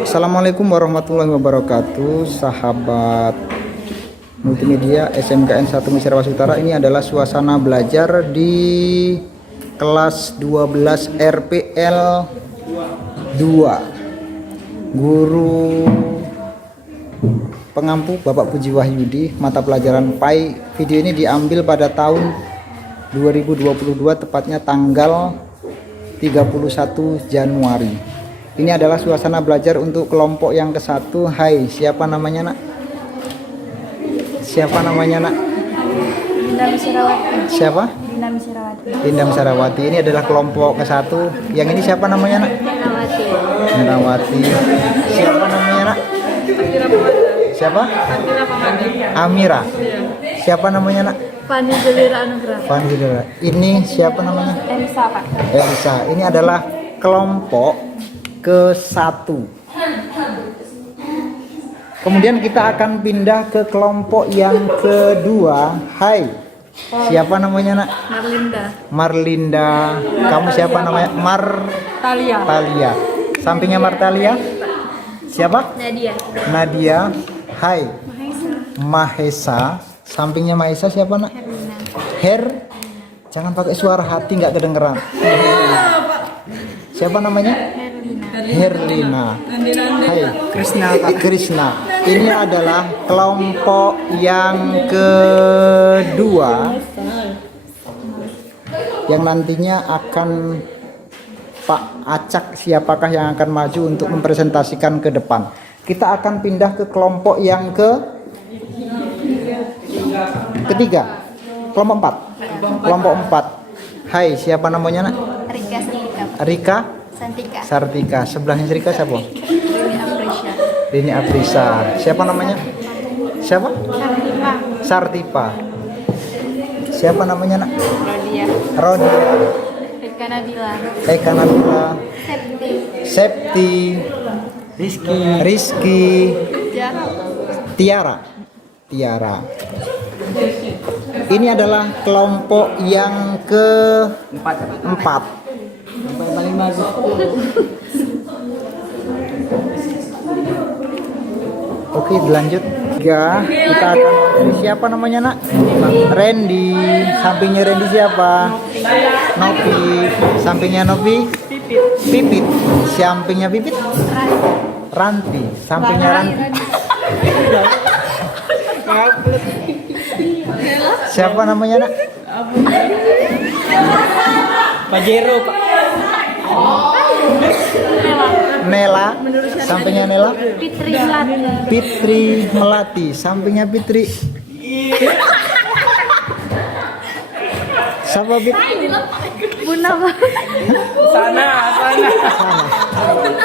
Assalamualaikum warahmatullahi wabarakatuh, sahabat multimedia SMKN 1 Musirawas Utara. Ini adalah suasana belajar di kelas 12 RPL 2. Guru pengampu Bapak Puji Wahyudi, mata pelajaran PAI. Video ini diambil pada tahun 2022, tepatnya tanggal 31 Januari. Ini adalah suasana belajar untuk kelompok yang ke-1. Hai, siapa namanya, Nak? Siapa namanya, Nak? Dinda Misrawati. Siapa? Dinda Misrawati. Dinda Misrawati. Ini adalah kelompok ke-1. Yang ini siapa namanya, Nak? Misrawati. Misrawati. Siapa namanya, Nak? Siapa? Amira. Siapa namanya, Nak? Fani Jelira Anugrah. Fani Jelira. Ini siapa namanya? Elsa, Pak. Elsa. Ini adalah kelompok ke-1. Kemudian kita akan pindah ke kelompok yang kedua. Hai, siapa namanya, Nak? Marlinda. Marlinda. Kamu siapa namanya? Talia. Talia. Sampingnya Martalia? Siapa? Nadia. Nadia. Hai. Mahesa. Sampingnya Mahesa siapa, Nak? Herlina. Jangan pakai suara hati, nggak kedengeran. Siapa namanya? Herlina. Hai. Krishna. Ini adalah kelompok yang kedua yang nantinya akan Pak acak siapakah yang akan maju untuk mempresentasikan ke depan. Kita akan pindah ke kelompok yang ketiga. Kelompok 4. Kelompok 4. Hai, siapa namanya, Nak? Rika Santika. Rika Santika. Sartika. Sebelahnya Rika siapa? Rini Amrisha. Rini Aprisa. Siapa namanya? Siapa? Sartipa. Sartipa. Siapa namanya, Nak? Rodia. Rodia. Eka Nabila. Eka Nabila. Septi. Septi. Rizky. Jar. Tiara. Ini adalah kelompok yang keempat. Paling bagus. Oke, dilanjut. Kita akan siapa namanya, Nak? Randy. Sampingnya Randy siapa? Novi. Sampingnya Novi? Pipit. Sampingnya Pipit? Ranti. Sampingnya Ranti. Siapa namanya, Nak? Pajero, Pak. Nela. Sampingnya Nela? Fitri Melati. Fitri Melati. Sampingnya Fitri. Siapa Fitri? Bunda.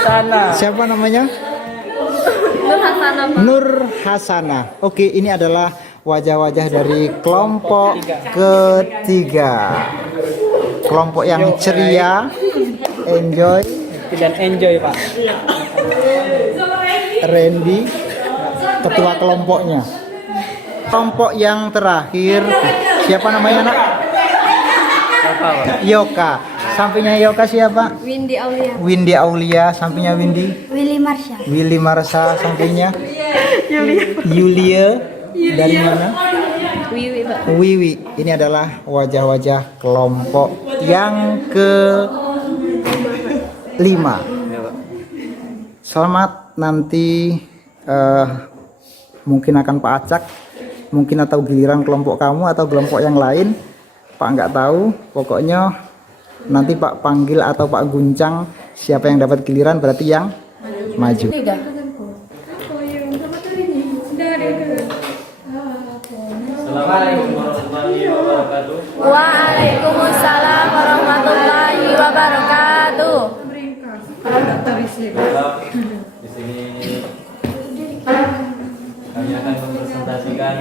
Sana. Siapa namanya? Nur Hasanah. Nur Hasana. Oke, ini adalah wajah-wajah dari kelompok ketiga. Kelompok yang ceria, enjoy, Dan enjoy, Pak. Randy, ketua kelompoknya. Kelompok yang terakhir, siapa namanya, Nak? Yoka. Sampingnya Yoka siapa? Windy Aulia. Windy Aulia. Sampingnya Windy. Willy Marsha. Willy Marsa. Sampingnya Yulia. Dari mana? Wiwi, Pak. Wiwi. Ini adalah wajah-wajah kelompok yang ke-5. Selamat nanti mungkin akan Pak acak, mungkin atau giliran kelompok kamu atau kelompok yang lain. Pak nggak tahu. Pokoknya nanti Pak panggil atau Pak guncang siapa yang dapat giliran berarti yang maju. Assalamualaikum warahmatullahi wabarakatuh. Waalaikumsalam warahmatullahi wabarakatuh. Di sini kami akan mempresentasikan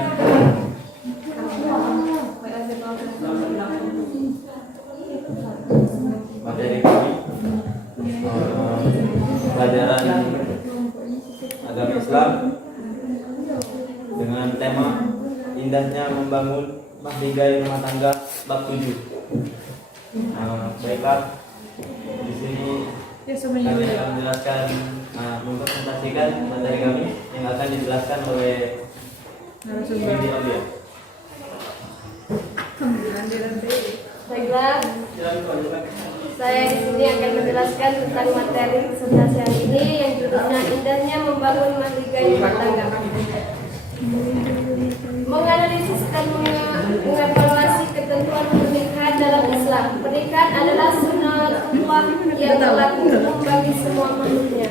materi kami, pelajaran agama Islam dengan tema indahnya membangun mahligai rumah tangga bab 7. Baiklah, di sini Kami akan menjelaskan, mempresentasikan materi kami yang akan dijelaskan oleh Bibi Aulia. Baiklah, saya di sini akan menjelaskan tentang materi presentasi hari ini yang judulnya Indahnya Membangun Mahligai Rumah Tangga. Menganalisis dan mengevaluasi ketentuan pernikahan dalam Islam. Pernikahan adalah sunnatullah yang berlaku umum bagi semua makhluknya.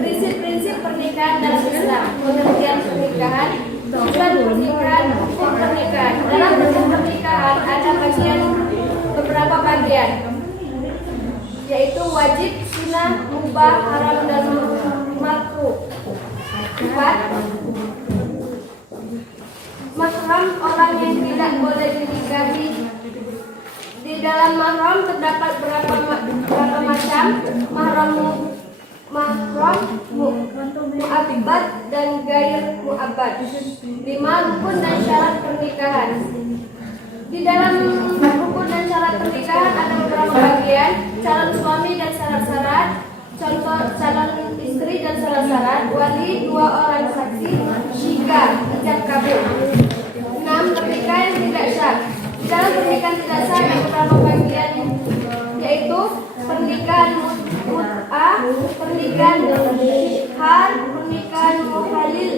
Prinsip-prinsip pernikahan dalam Islam. Pengertian pernikahan, tujuan pernikahan, hukum pernikahan. Dalam hukum pernikahan ada beberapa bagian, yaitu wajib, sunnah, mubah, haram, dan makruh. 4. Mahram, orang yang tidak boleh dinikahi. Di dalam mahram terdapat berapa macam: mahram mu'abbad dan gair mu'abbad. 5. Rukun dan syarat pernikahan. Di dalam rukun dan syarat pernikahan ada beberapa bagian: calon suami dan syarat-syarat, contoh calon istri dan syarat-syarat, wali, 2 orang saksi, syika, ijab kabul. 6. Pernikahan yang tidak sah. Di dalam pernikahan tidak sah ada beberapa bagian, yaitu pernikahan mut'ah, pernikahan hal, pernikahan muhalil,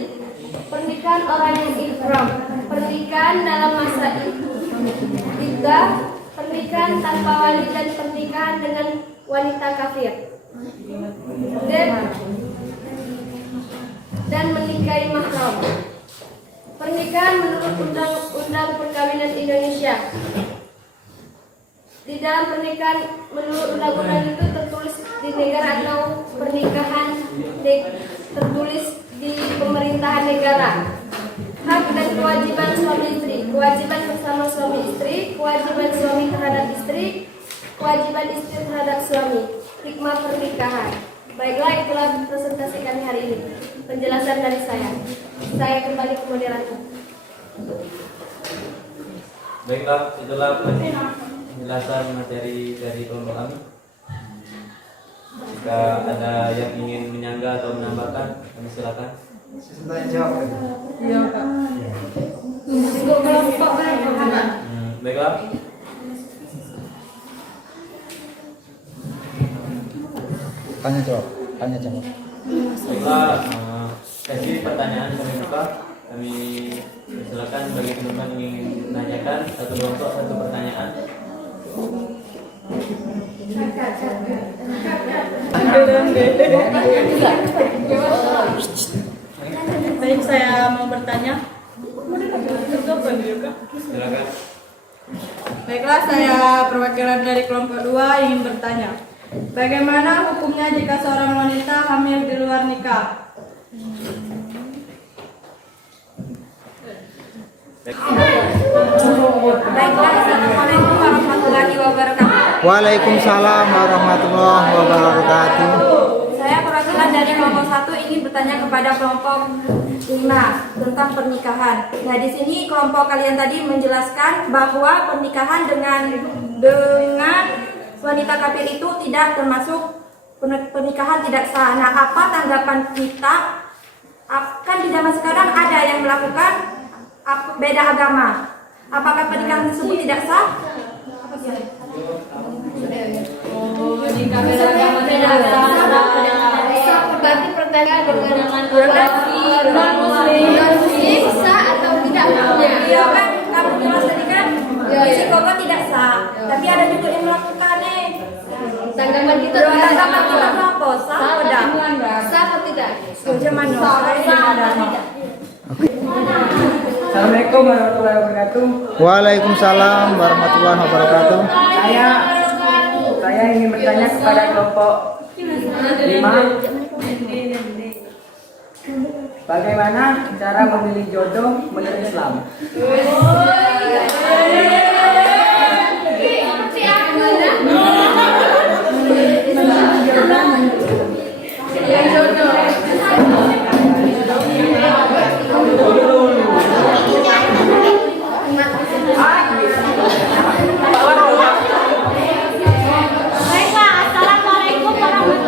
pernikahan orang yang ihram, pernikahan dalam masa iddah, pernikahan tanpa wali, dan pernikahan dengan wanita kafir. Dan menikahi mahram. Pernikahan menurut Undang-Undang Perkawinan Indonesia. Di dalam pernikahan menurut undang-undang itu tertulis di negara atau pernikahan tertulis di pemerintahan negara. Hak dan kewajiban suami istri, kewajiban bersama suami istri, kewajiban suami terhadap istri, kewajiban istri terhadap suami. Hikmah pernikahan. Baiklah, itulah presentasi kami hari ini. Penjelasan dari saya. Saya kembali ke moderator. Baiklah, itulah penjelasan materi dari kelompok kami. Jika ada yang ingin menyangga atau menambahkan, kami silakan. Iya, Pak. Baiklah. Tanya jawab. Baiklah, sesi pertanyaan kami buka. Kami silakan bagi teman-teman yang ingin menanyakan satu kelompok satu pertanyaan. Baik, saya mau bertanya. Silakan. Baiklah, saya perwakilan dari kelompok 2 ingin bertanya. Bagaimana hukumnya jika seorang wanita hamil di luar nikah? Baiklah, assalamualaikum warahmatullahi wabarakatuh. Waalaikumsalam warahmatullahi wabarakatuh. Saya perwakilan dari kelompok 1 ingin bertanya kepada kelompok 5 tentang pernikahan. Nah, di sini kelompok kalian tadi menjelaskan bahwa pernikahan dengan wanita kafir itu tidak termasuk pernikahan tidak sah. Nah, apa tanggapan kita? Kan di zaman sekarang ada yang melakukan beda agama. Apakah pernikahan tersebut tidak sah? Nikah beda agama tidak sah. Berarti pertanyaan dengan non-muslim sah atau tidak hukumnya? Iya kan, kamu jelas tadi kan isi koko tidak sah, tapi ada juga yang melakukan Tanggapan kita tanggapan kita apa? Sah atau tidak? sah atau tidak? Cuman sah atau tidak? Assalamualaikum warahmatullahi wabarakatuh. Waalaikumsalam warahmatullahi wabarakatuh. Saya ingin bertanya kepada kelompok 5. Bagaimana cara memilih jodoh menurut Islam? Baiklah, assalamualaikum warahmatullahi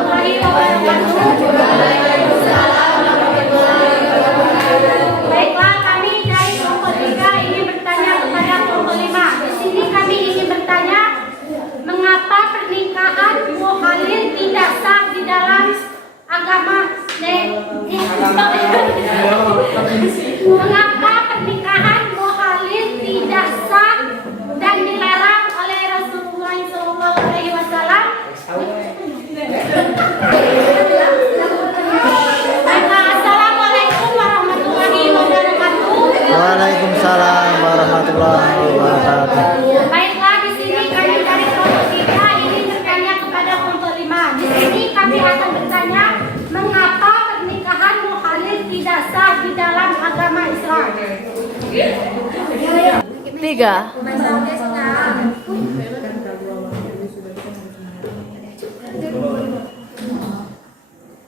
Mengapa pernikahan muhalil tidak sah dan dilarang oleh Rasulullah SAW? Assalamualaikum warahmatullahi wabarakatuh. Waalaikumsalam warahmatullahi wabarakatuh. Baiklah, di sini kami dari kelompok 3 ingin bertanya kepada kelompok 5. Di sini kami akan bertanya, mengapa pernikahan muhalil tidak sah di dalam agama Islam? 3.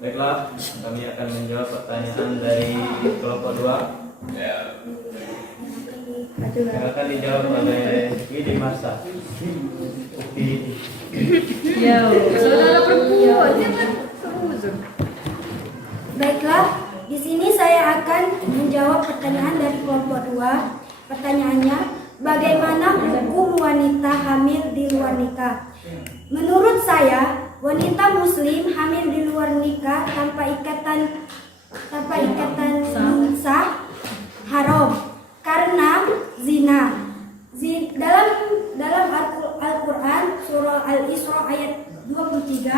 Baiklah, kami akan menjawab pertanyaan dari kelompok 2 yang akan dijawab oleh Widi Marsa. Baiklah, di sini saya akan menjawab pertanyaan dari kelompok 2. Pertanyaannya, bagaimana hukum wanita hamil di luar nikah? Menurut saya, wanita muslim hamil di luar nikah tanpa ikatan sah haram karena zina. Dalam Al-Qur'an surah Al-Isra ayat 23,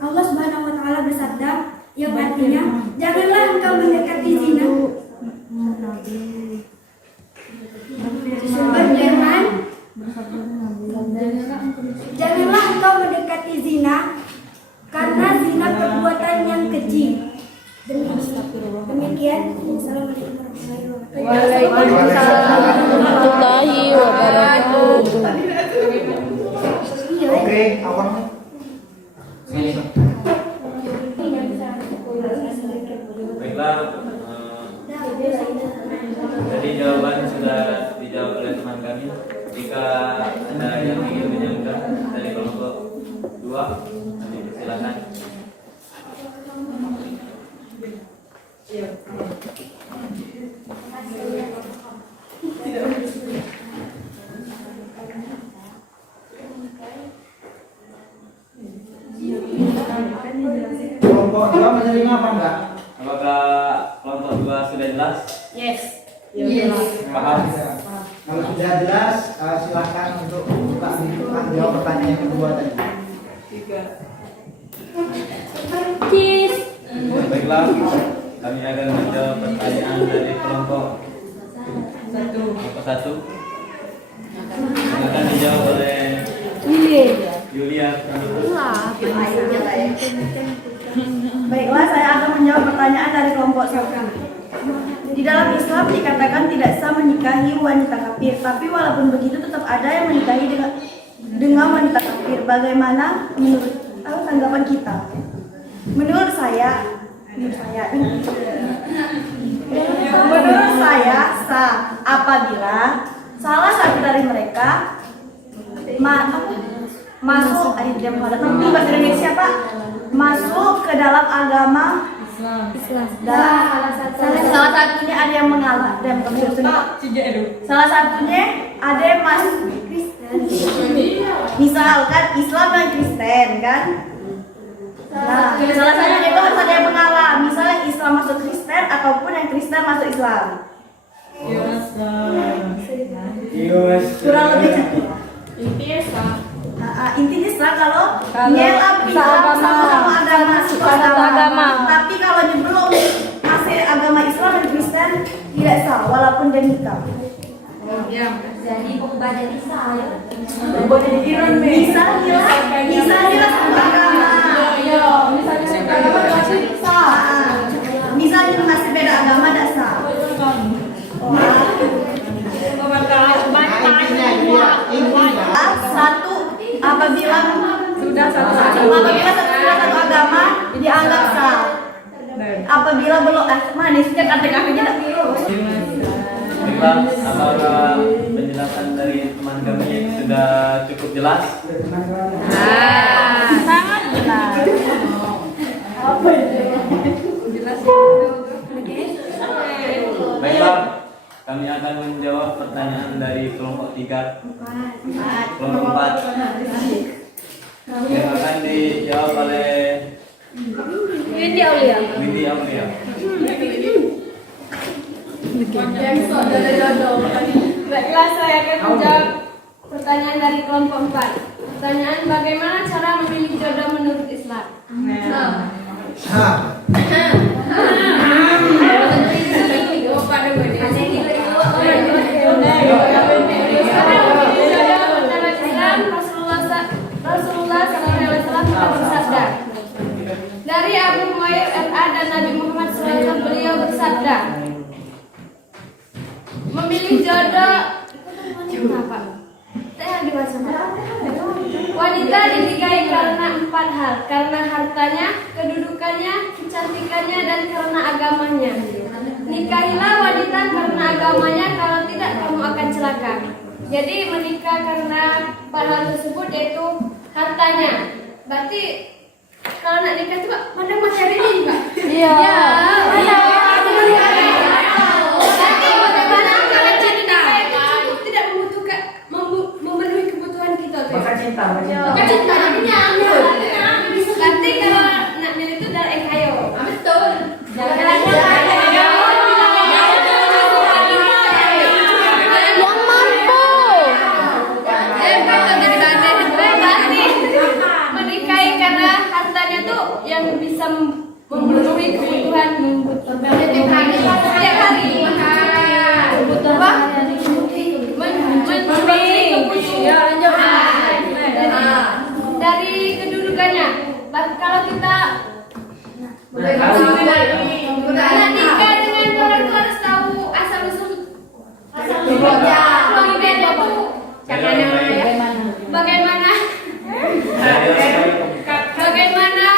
Allah Subhanahu wa taala bersabda yang artinya, janganlah engkau mendekati zina. Berfirman, janganlah engkau mendekati zina karena zina perbuatan yang keji. Demikian. Assalamualaikum Warahmatullahi wabarakatuh. Oke, awal. Baiklah, tadi jawaban sudah dijawab oleh teman kami. Jika ada yang ingin menyanyikan dari kelompok 2, nanti silakan. Kelompok 2 menerima apa enggak? Apakah kelompok 2 sudah jelas? Yes. Paham? Kalau sudah jelas, silakan untuk buka buka jawab pertanyaan yang kedua tadi. Baiklah, kami akan menjawab pertanyaan dari kelompok 1 yang akan dijawab oleh Yulia. Baiklah, saya akan menjawab pertanyaan dari kelompok 1. Di dalam Islam dikatakan tidak sah menikahi wanita kafir, tapi walaupun begitu tetap ada yang menikahi dengan wanita kafir. Bagaimana menurut tanggapan kita? Menurut saya sah apabila salah satu dari mereka masuk bahasa Indonesia Pak, masuk ke dalam agama Islam. Salah satunya ada yang mengalah dan salah satunya ada yang masuk Kristen. Misalkan Islam dan Kristen kan. Nah, salah satunya itu harus ada yang mengalah. Misalnya Islam masuk Kristen ataupun yang Kristen masuk Islam. Kurang lebih intinya sah kalau nyelam sama-sama agama. Tapi kalau belum masih agama Islam dan Kristen tidak sah walaupun dia nikah. Jadi ubah jadi sah. Misalnya satu agama. Misalnya masih beda agama tidak sah. Satu apabila sudah satu agama dianggap sah. Apabila belum manisnya kata-katanya tidak Baiklah, apakah penjelasan dari teman kami sudah cukup jelas? Sangat jelas. Baiklah, kami akan menjawab pertanyaan dari kelompok 3, kelompok 4 yang akan dijawab oleh Widi Aulia. Baiklah, saya akan menjawab pertanyaan dari kelompok 4. Pertanyaan, bagaimana cara memilih jodoh menurut Islam? Rasulullah SAW bersabda. Dari Abu Hurairah RA dan Nabi Muhammad SAW, beliau bersabda, memilih jodoh apa? Wanita dinikahi karena 4 hal: karena hartanya, kedudukannya, kecantikannya, dan karena agamanya. Nikahilah wanita karena agamanya, kalau tidak kamu akan celaka. Jadi menikah karena 4 hal tersebut, yaitu hartanya. Berarti kalau nak nikah itu pandang materinya juga. Iya. Berarti bagaimana kalau cinta itu cukup tidak membutuhkan memenuhi kebutuhan kita tuh. Maka cinta. Maka cinta jadinya ambil. Berarti kalau nak milih itu dari engkayo. Betul. Yang bisa memenuhi kebutuhan setiap hari kebutuhan memenuhi kebutuhan dari kedudukannya. Kalau kita nikah dengan orang tua harus tahu asal usul keluarga itu bagaimana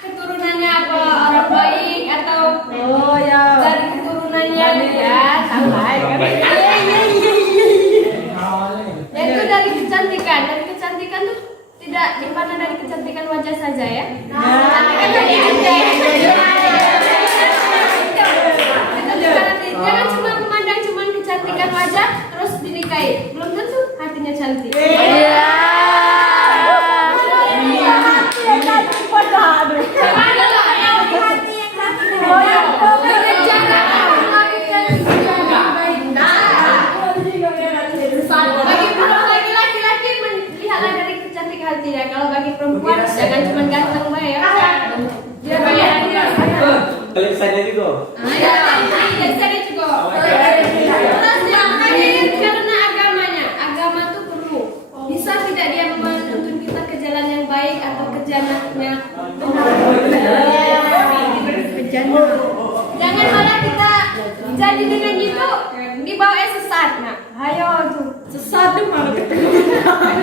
keturunannya, apa orang baik atau dari keturunannya ya sampai yaitu dari kecantikan. Dari kecantikan tuh tidak dipandang dari kecantikan wajah saja ya. Kecantikan dari hati. Jangan cuma memandang cuma kecantikan wajah terus dinikahi. Belum tentu hatinya cantik. Bagi laki-laki lihatlah dari kecantikan hatinya. Kalau bagi perempuan jangan cuma ganteng bae ya. Dia Kalian sadar juga. Sadar juga. Terus yang terakhir karena agamanya. Agama tuh perlu. Bisa tidak dia menuntun kita ke jalan yang baik atau ke jalannya benar. Jangan malah kita jadi dengan itu dibawa sesat. Nah, ayo tuh sesat tuh malah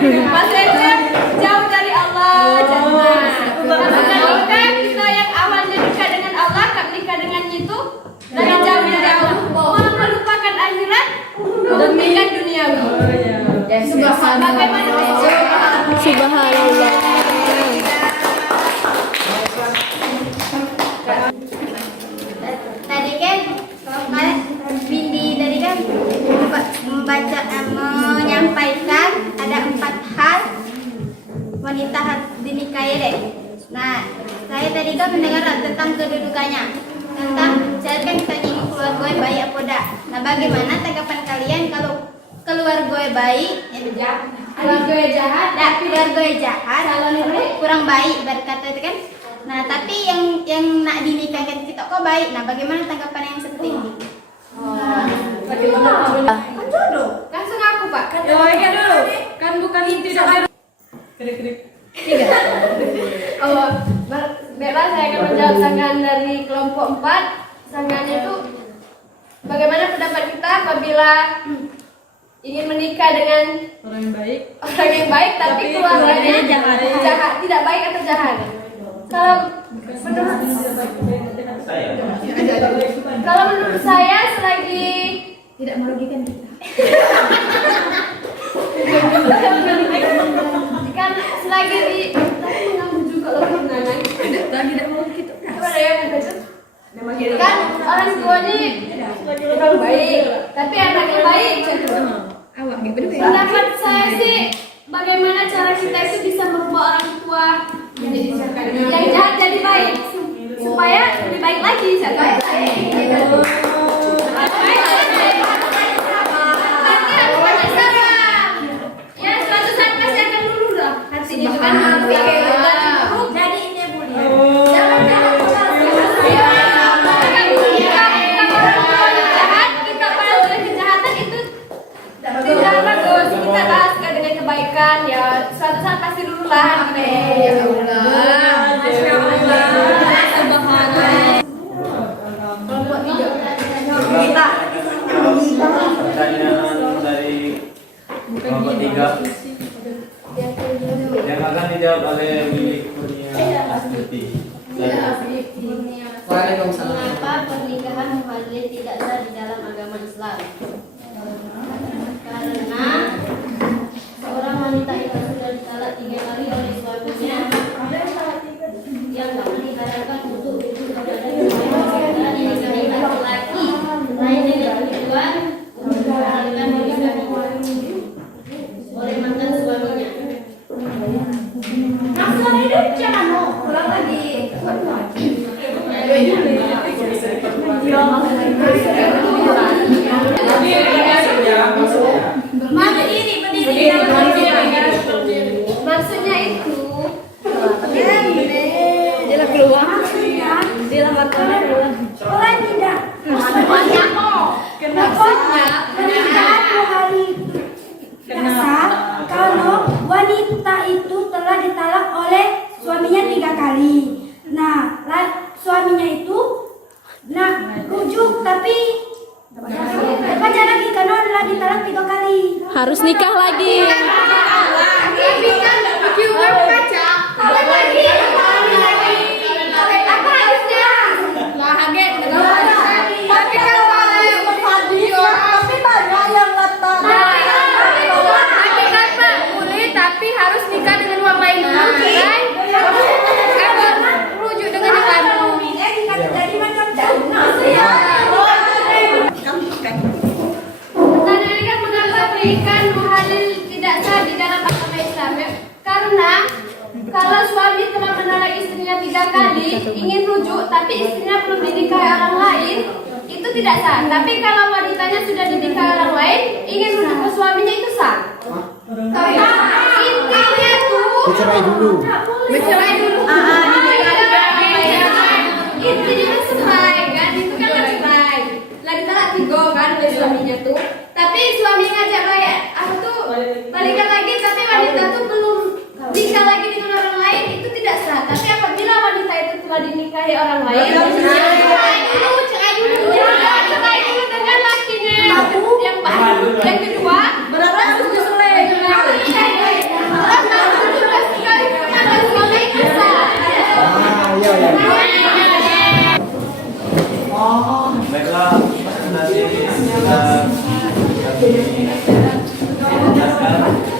maksudnya jauh dari Allah. Jangan. Kalau kita yang awalnya dekat dengan Allah, nikah dengan itu dari jauh dari Allah, malah melupakan akhirat demi duniawi. Bagaimana? Subhanallah. Tadi kan Bindi tadi kan membaca menyampaikan ada 4 hal wanita dinikahi deh. Nah, saya tadi kan mendengar tentang kedudukannya, tentang saya kan ditanya keluarga baik apa enggak. Nah, bagaimana tanggapan kalian kalau keluarga baik, keluarga jahat, keluarga jahat, kurang baik berkata itu kan. Nah, tapi yang nak dinikahkan kita kok baik. Nah, bagaimana tanggapan yang seperti ini? Bagaimana? Kan jodoh. Langsung aku Pak. Kan dulu. Kan bukan inti dari. Tiga. Oh, baiklah saya akan menjawab sanggahan dari kelompok 4. Sanggahannya itu bagaimana pendapat kita apabila ingin menikah dengan orang yang baik tapi keluarganya jahat, tidak baik atau jahat. Kalau menurut saya selagi tidak merugikan kita. Kan selagi di juga loh tunangan. Tidak mau kita. Gimana ya kan orang tuanya orang baik, tapi anaknya baik. Pendapat saya sih bagaimana cara kita itu bisa merubah orang tua yang jahat jadi baik supaya lebih baik lagi. Waalaikumsalam. Mengapa pernikahan muhalil tidak sah di dalam agama Islam? Karena seorang wanita itu sudah ditalak 3 kali oleh suaminya yang tak diharapkan untuk hidup kepada suaminya dinikahi laki-laki lain dengan tujuan menghalalkan dinikahi oleh mantan suaminya. Maksudnya hidup jangan mau. Ulang lagi. Maksudnya itu Orang tidak. Maksudnya pernikahan muhalil tidak sah kalau wanita itu telah ditalak oleh suaminya 3 kali. Nah, suaminya itu rujuk tapi baca lagi karena telah ditalak 3 kali. Harus nikah lagi. tapi kan viewer baca kawin lagi apa harusnya bahagia tapi kan tapi banyak yang letak. tapi kan Pak boleh tapi harus nikah dengan uang lain dulu kan apa rujuk dengan yang baru Jadi macam pertanyaan kan mengapa pernikahan muhalil tidak sah di dalam agama Islam ya? Karena kalau suami telah menolak istrinya 3 kali ingin rujuk tapi istrinya belum dinikahi orang lain itu tidak sah. Tapi kalau wanitanya sudah dinikahi orang lain ingin rujuk ke suaminya itu sah. Intinya tuh Dicerai dulu. bercerai dulu. Intinya kan cerai kan itu kan cerai. Lagi talak 3 kan oleh suaminya tuh. Tapi suami ngajak balikan lagi tapi wanita tuh belum nikah lagi dengan orang lain itu tidak sah. Tapi apabila wanita itu telah dinikahi orang lain cerai dulu dengan lakinya yang baru. Yang kedua Berapa sudah selesai? Iya, iya. Baiklah, nanti kita kami jelaskan